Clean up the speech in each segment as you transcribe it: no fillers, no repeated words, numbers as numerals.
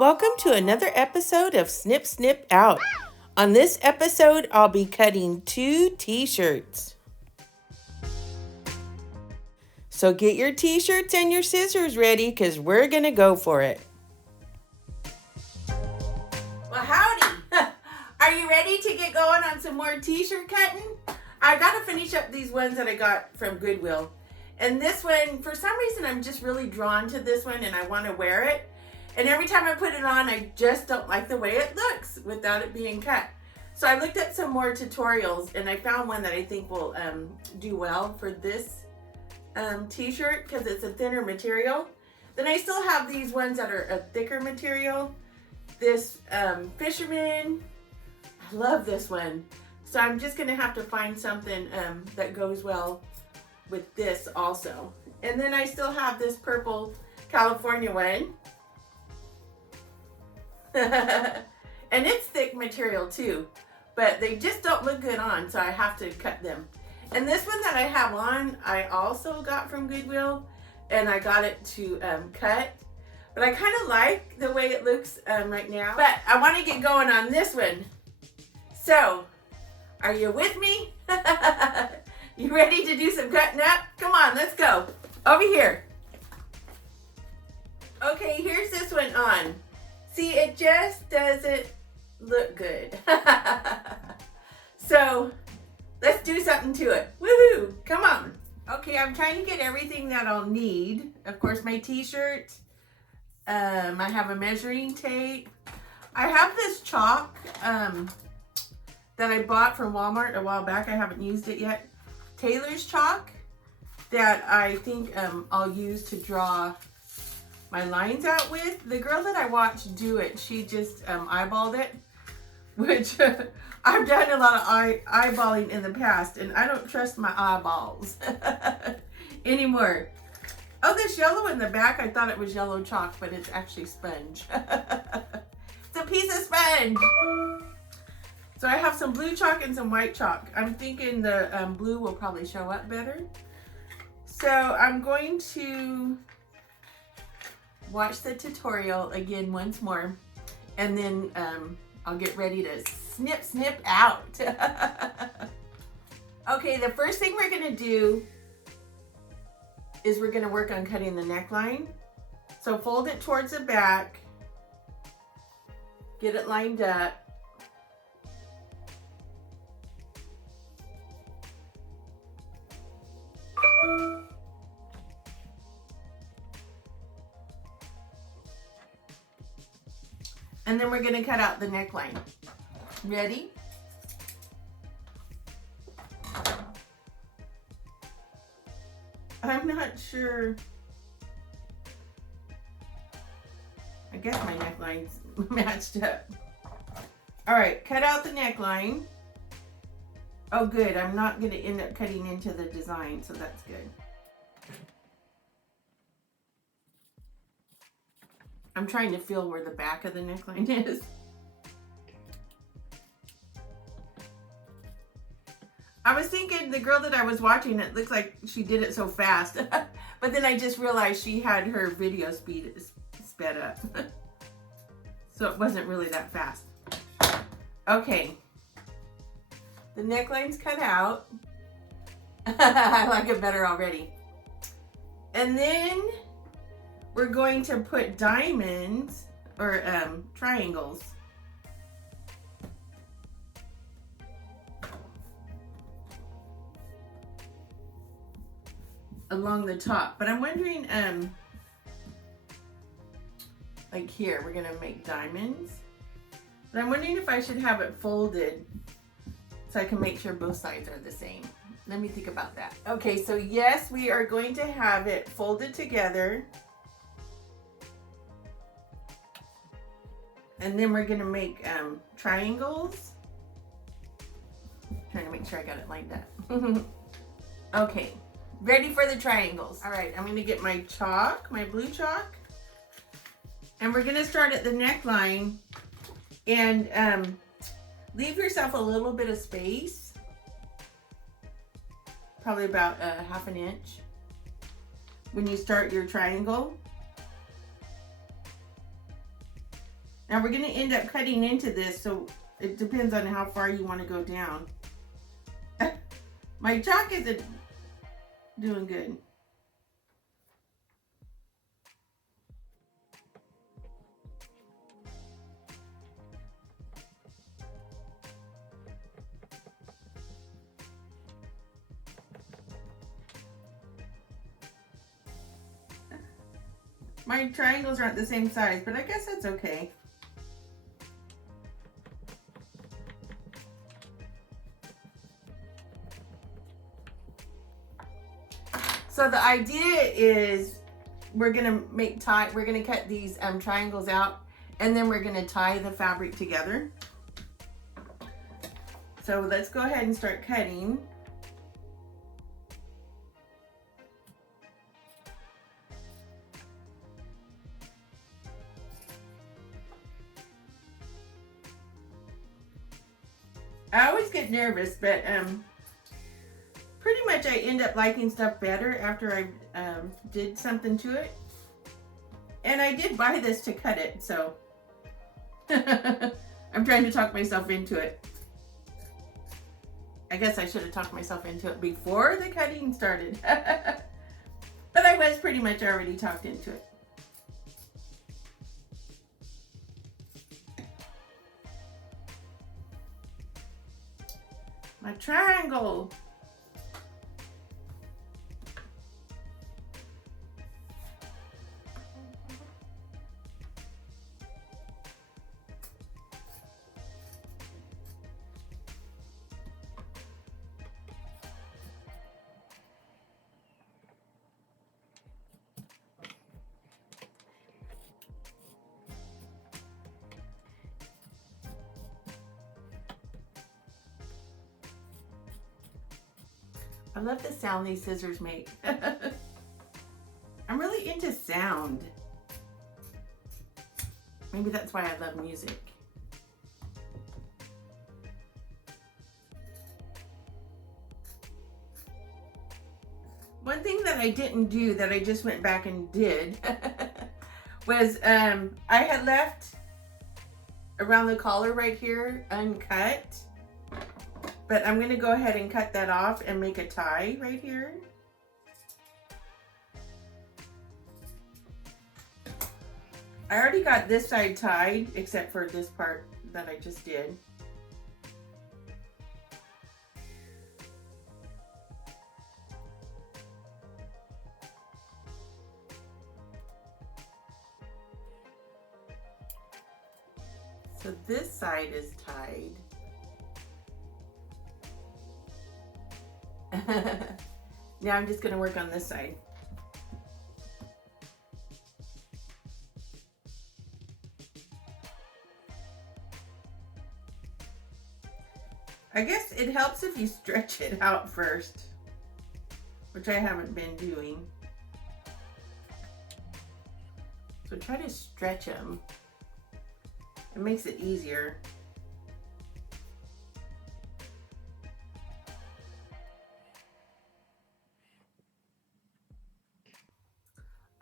Welcome to another episode of Snip Snip Out. On this episode, I'll be cutting 2 t-shirts. So get your t-shirts and your scissors ready because we're going to go for it. Well, howdy. Are you ready to get going on some more t-shirt cutting? I got to finish up these ones that I got from Goodwill. And this one, for some reason, I'm just really drawn to this one and I want to wear it. And every time I put it on, I just don't like the way it looks without it being cut. So I looked at some more tutorials and I found one that I think will do well for this t-shirt because it's a thinner material. Then I still have these ones that are a thicker material. This fisherman, I love this one. So I'm just gonna have to find something that goes well with this also. And then I still have this purple California one. And it's thick material too, but they just don't look good on, so I have to cut them. And this one that I have on, I also got from Goodwill, and I got it to cut. But I kind of like the way it looks right now. But I want to get going on this one. So, are you with me? You ready to do some cutting up? Come on, let's go. Over here. Okay, here's this one on. See, it just doesn't look good. So, let's do something to it. Woohoo! Come on. Okay, I'm trying to get everything that I'll need. Of course, my t-shirt. I have a measuring tape. I have this chalk that I bought from Walmart a while back. I haven't used it yet. Taylor's chalk that I think I'll use to draw my lines out with. The girl that I watched do it, she just eyeballed it, which I've done a lot of eyeballing in the past, and I don't trust my eyeballs anymore. Oh, this yellow in the back, I thought it was yellow chalk, but it's actually sponge. It's a piece of sponge. So I have some blue chalk and some white chalk. I'm thinking the blue will probably show up better. So I'm going to watch the tutorial again once more, and then I'll get ready to snip out. Okay, the first thing we're gonna do is we're gonna work on cutting the neckline. So fold it towards the back, get it lined up. And then we're gonna cut out the neckline. Ready? I'm not sure. I guess my neckline's matched up. All right, cut out the neckline. Oh good, I'm not gonna end up cutting into the design, so that's good. I'm trying to feel where the back of the neckline is. I was thinking the girl that I was watching, it looks like she did it so fast. But then I just realized she had her video speed sped up. So it wasn't really that fast. Okay. The neckline's cut out. I like it better already. And then we're going to put diamonds or triangles along the top. But I'm wondering, like here, we're gonna make diamonds. But I'm wondering if I should have it folded so I can make sure both sides are the same. Let me think about that. Okay, so yes, we are going to have it folded together. And then we're gonna make triangles. Trying to make sure I got it lined up. Okay, ready for the triangles. All right, I'm gonna get my chalk, my blue chalk. And we're gonna start at the neckline and leave yourself a little bit of space. Probably about half an inch when you start your triangle. Now we're going to end up cutting into this, so it depends on how far you want to go down. My chalk isn't doing good. My triangles aren't the same size, but I guess that's okay. So the idea is we're gonna we're gonna cut these triangles out, and then we're gonna tie the fabric together. So let's go ahead and start cutting. I always get nervous, but pretty much I end up liking stuff better after I did something to it. And I did buy this to cut it, so I'm trying to talk myself into it. I guess I should have talked myself into it before the cutting started. But I was pretty much already talked into it. My triangle. I love the sound these scissors make. I'm really into sound. Maybe that's why I love music. One thing that I didn't do that I just went back and did was I had left around the collar right here uncut. But I'm going to go ahead and cut that off and make a tie right here. I already got this side tied, except for this part that I just did. So this side is tied. Now I'm just going to work on this side. I guess it helps if you stretch it out first, which I haven't been doing. So try to stretch them. It makes it easier.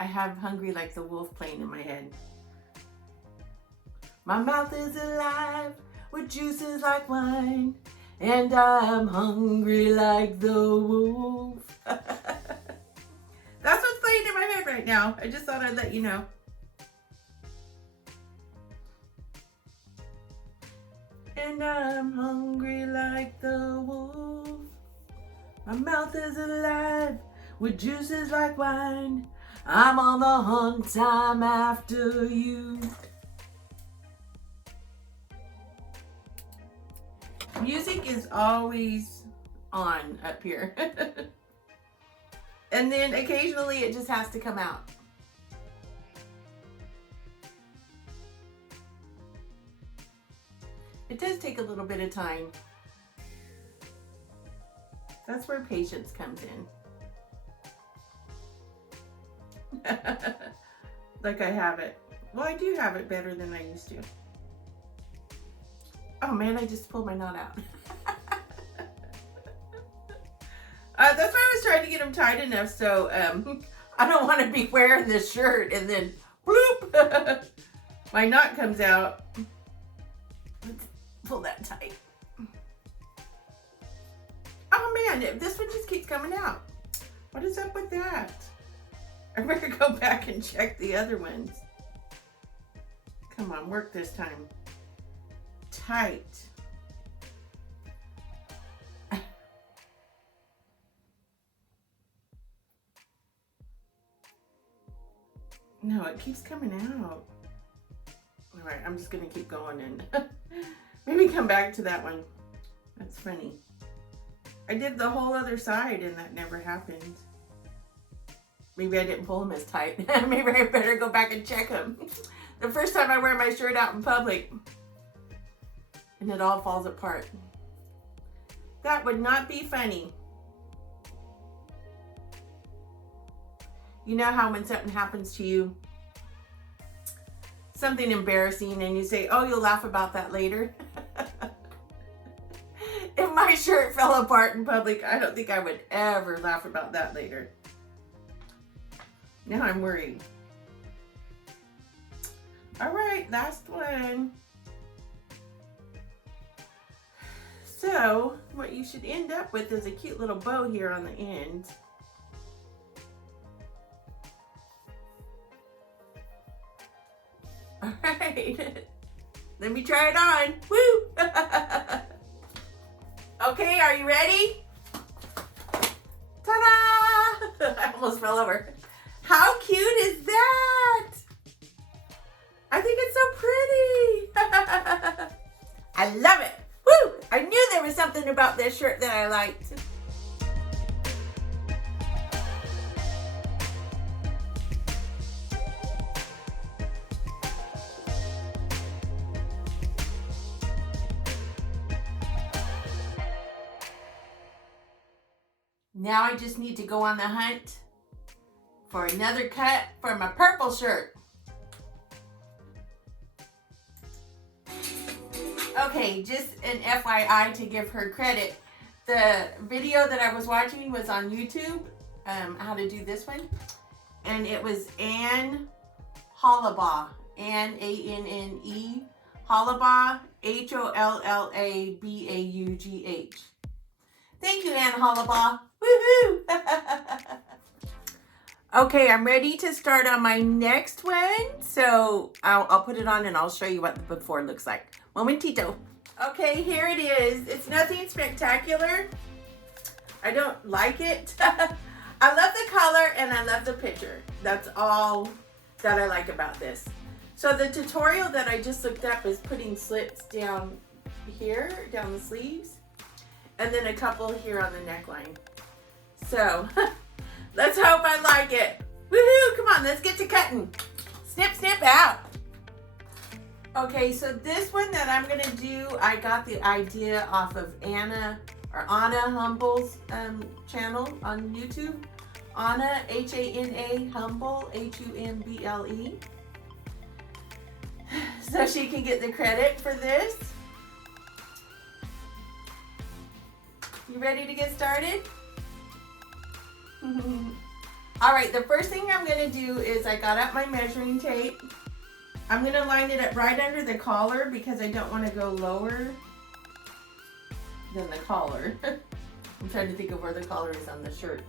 I have Hungry Like the Wolf playing in my head. My mouth is alive with juices like wine, and I'm hungry like the wolf. That's what's playing in my head right now. I just thought I'd let you know. And I'm hungry like the wolf. My mouth is alive with juices like wine. I'm on the hunt, I'm after you. Music is always on up here. And then occasionally it just has to come out. It does take a little bit of time. That's where patience comes in. Like I have it. Well, I do have it better than I used to. Oh man, I just pulled my knot out. That's why I was trying to get them tied enough so I don't want to be wearing this shirt and then bloop. my knot comes out. Let's pull that tight. Oh man, this one just keeps coming out. What is up with that? I better go back and check the other ones. Come on, work this time. Tight. No, it keeps coming out. All right, I'm just gonna keep going and maybe come back to that one. That's funny. I did the whole other side and that never happened. Maybe I didn't pull them as tight. Maybe I better go back and check them. The first time I wear my shirt out in public and it all falls apart. That would not be funny. You know how when something happens to you, something embarrassing, and you say, oh, you'll laugh about that later? If my shirt fell apart in public, I don't think I would ever laugh about that later. Now I'm worried. All right, last one. So what you should end up with is a cute little bow here on the end. All right, let me try it on. Woo! Okay, are you ready? Ta-da! I almost fell over. How cute is that? I think it's so pretty. I love it. Woo! I knew there was something about this shirt that I liked. Now I just need to go on the hunt for another cut for my purple shirt. Okay, just an FYI to give her credit. The video that I was watching was on YouTube, how to do this one. And it was Anne Hollabaugh, Anne A-N-N-E, Hollabaugh, Hollabaughh. Thank you, Anne Hollabaugh. Woohoo! Okay, I'm ready to start on my next one. So I'll put it on and I'll show you what the before looks like. Momentito. Okay, here it is. It's nothing spectacular. I don't like it. I love the color and I love the picture. That's all that I like about this. So the tutorial that I just looked up is putting slits down here, down the sleeves, and then a couple here on the neckline. So let's hope I like it. Woohoo! Come on, let's get to cutting. Snip, snip out. Okay, so this one that I'm gonna do, I got the idea off of Anna Humble's channel on YouTube. Anna, H-A-N-A, Humble, H-U-M-B-L-E. So she can get the credit for this. You ready to get started? All right, the first thing I'm gonna do is I got out my measuring tape. I'm gonna line it up right under the collar because I don't wanna go lower than the collar. I'm trying to think of where the collar is on the shirt.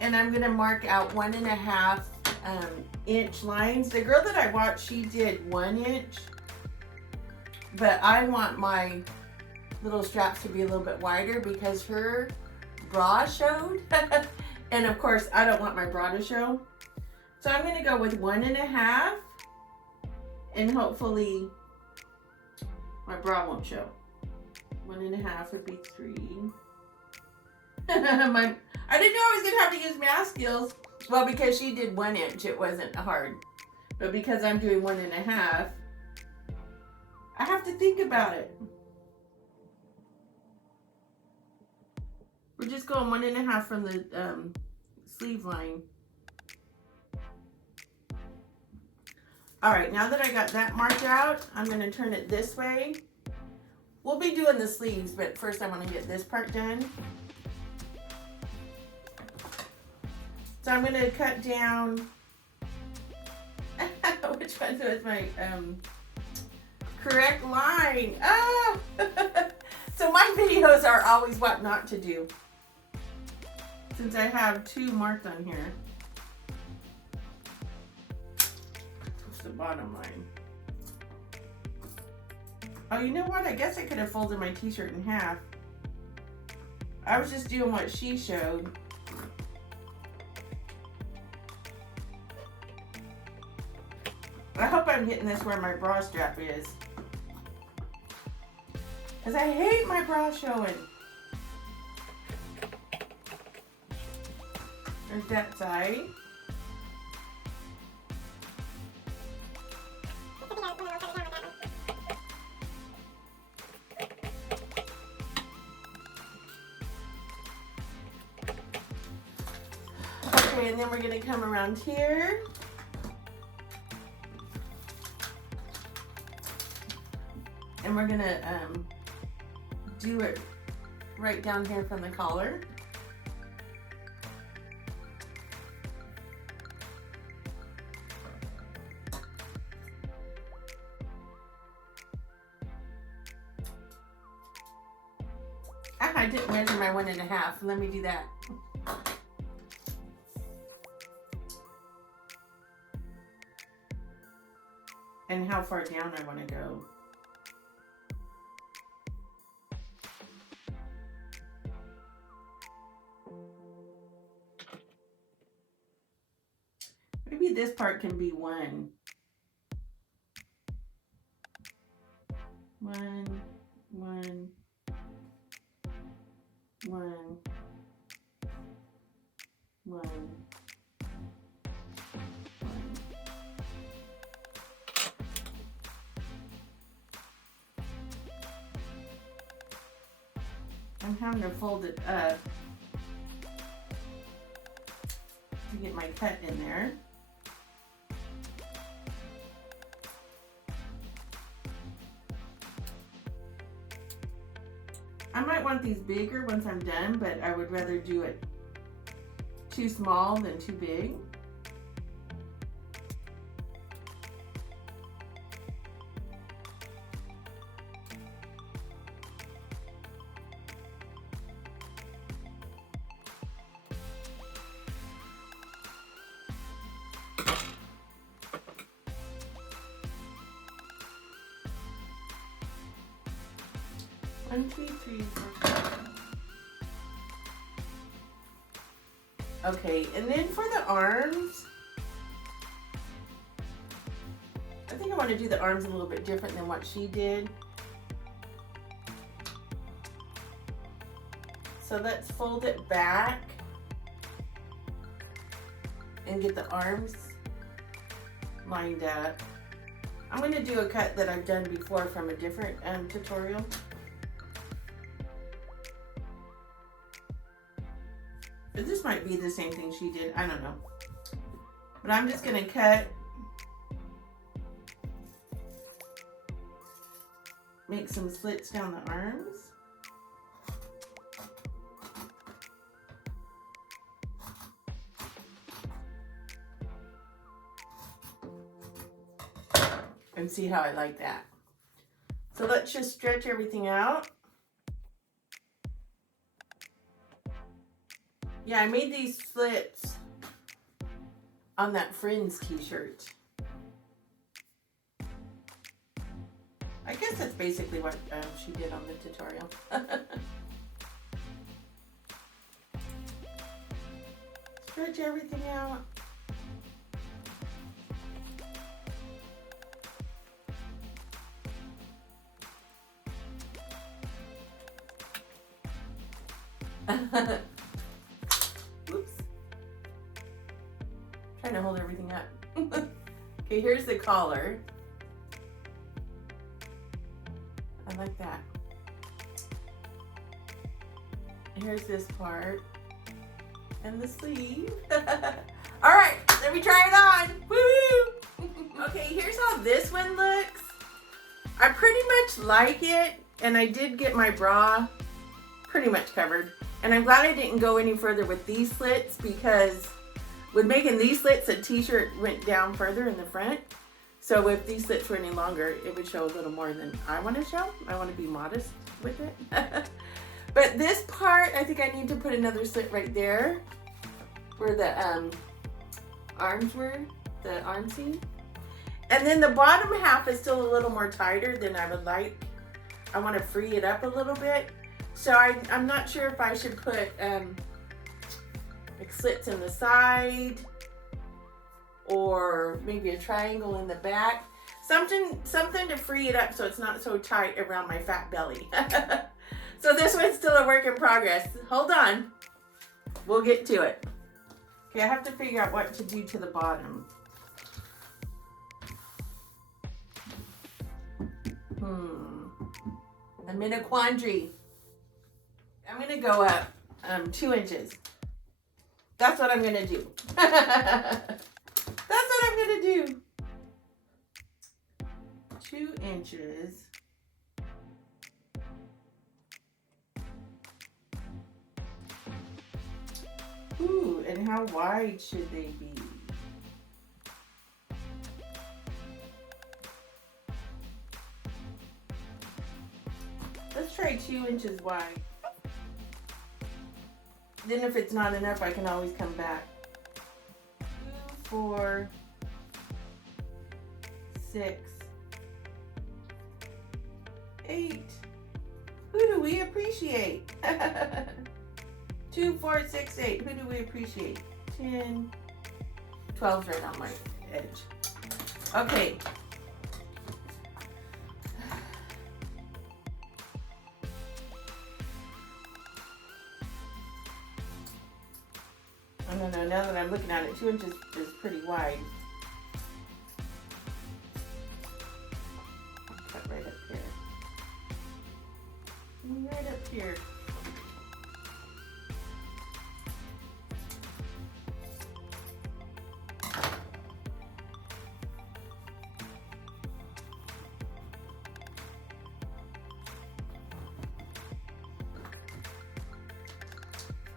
And I'm gonna mark out 1.5 inch lines. The girl that I watched, she did 1 inch, but I want my little straps to be a little bit wider because her bra showed. And of course, I don't want my bra to show. So I'm gonna go with 1.5 and hopefully my bra won't show. 1.5 would be 3. I didn't know I was gonna have to use math skills. Well, because she did 1 inch, it wasn't hard. But because I'm doing 1.5, I have to think about it. We're just going 1.5 from the sleeve line. All right, now that I got that marked out, I'm gonna turn it this way. We'll be doing the sleeves, but first I wanna get this part done. So I'm going to cut down, which one was my correct line? Oh! So my videos are always what not to do. Since I have 2 marked on here. What's the bottom line? Oh, you know what? I guess I could have folded my t-shirt in half. I was just doing what she showed. I hope I'm getting this where my bra strap is. Because I hate my bra showing. There's that side. Okay, and then we're going to come around here. And we're going to do it right down here from the collar. I didn't measure my 1.5. Let me do that. And how far down I want to go. Maybe this part can be 1. 1, 1. 1, 1, 1. I'm having to fold it up to get my cut in there. I might want these bigger once I'm done, but I would rather do it too small than too big. One, two, three, four, five. Okay, and then for the arms, I think I want to do the arms a little bit different than what she did. So let's fold it back and get the arms lined up. I'm going to do a cut that I've done before from a different tutorial. But this might be the same thing she did. I don't know. But I'm just going to cut, make some slits down the arms. And see how I like that. So let's just stretch everything out. Yeah, I made these slits on that Friends t-shirt. I guess that's basically what she did on the tutorial. Stretch everything out. Oops. Trying to hold everything up. Okay, here's the collar. I like that. Here's this part. And the sleeve. Alright, let me try it on. Woo! Okay, here's how this one looks. I pretty much like it. And I did get my bra pretty much covered. And I'm glad I didn't go any further with these slits because with making these slits, the t-shirt went down further in the front. So if these slits were any longer, it would show a little more than I want to show. I want to be modest with it. But this part, I think I need to put another slit right there where the arms were, the arm seam. And then the bottom half is still a little more tighter than I would like. I want to free it up a little bit. So I'm not sure if I should put like slits in the side or maybe a triangle in the back. Something to free it up so it's not so tight around my fat belly. So this one's still a work in progress. Hold on. We'll get to it. Okay, I have to figure out what to do to the bottom. I'm in a quandary. I'm gonna go up 2 inches. That's what I'm gonna do. That's what I'm gonna do. 2 inches. Ooh, and how wide should they be? Let's try 2 inches wide. Then if it's not enough, I can always come back. 2, 4, 6, 8. Who do we appreciate? 2, 4, 6, 8. Who do we appreciate? 10, 12's right on my edge. Okay. I don't know, now that I'm looking at it, 2 inches is pretty wide. Cut right up here. Right up here.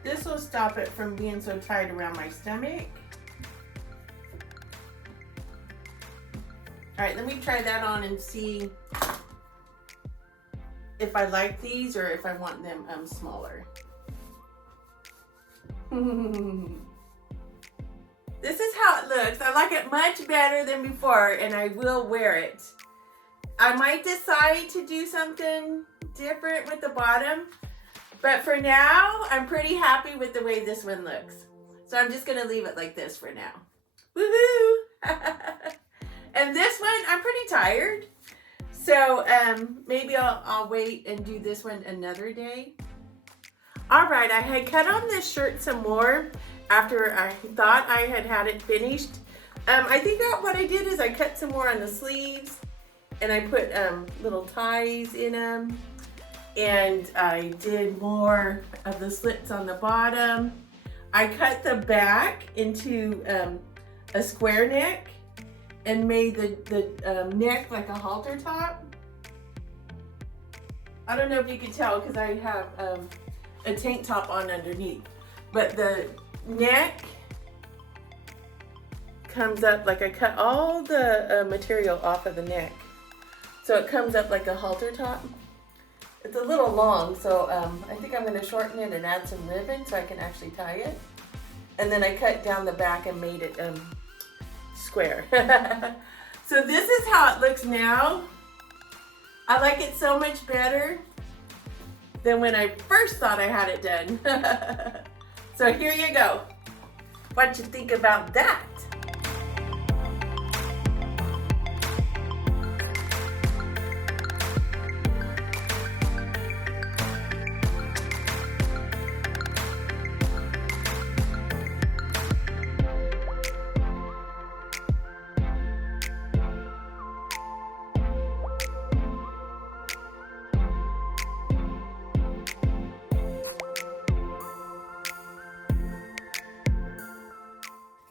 This will stop it from being so tight around my stomach. All right, let me try that on and see if I like these or if I want them smaller. This is how it looks. I like it much better than before, and I will wear it. I might decide to do something different with the bottom. But for now, I'm pretty happy with the way this one looks. So I'm just going to leave it like this for now. Woohoo! And this one, I'm pretty tired. So maybe I'll wait and do this one another day. All right, I had cut on this shirt some more after I thought I had it finished. I think what I did is I cut some more on the sleeves and I put little ties in them. And I did more of the slits on the bottom. I cut the back into a square neck and made the neck like a halter top. I don't know if you can tell because I have a tank top on underneath. But the neck comes up, like I cut all the material off of the neck. So it comes up like a halter top. It's a little long, so I think I'm going to shorten it and add some ribbon so I can actually tie it. And then I cut down the back and made it square. So this is how it looks now. I like it so much better than when I first thought I had it done. So here you go. What you think about that?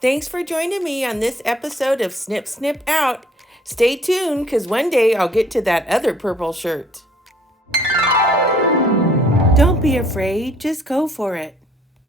Thanks for joining me on this episode of Snip Snip Out. Stay tuned, because one day I'll get to that other purple shirt. Don't be afraid, just go for it.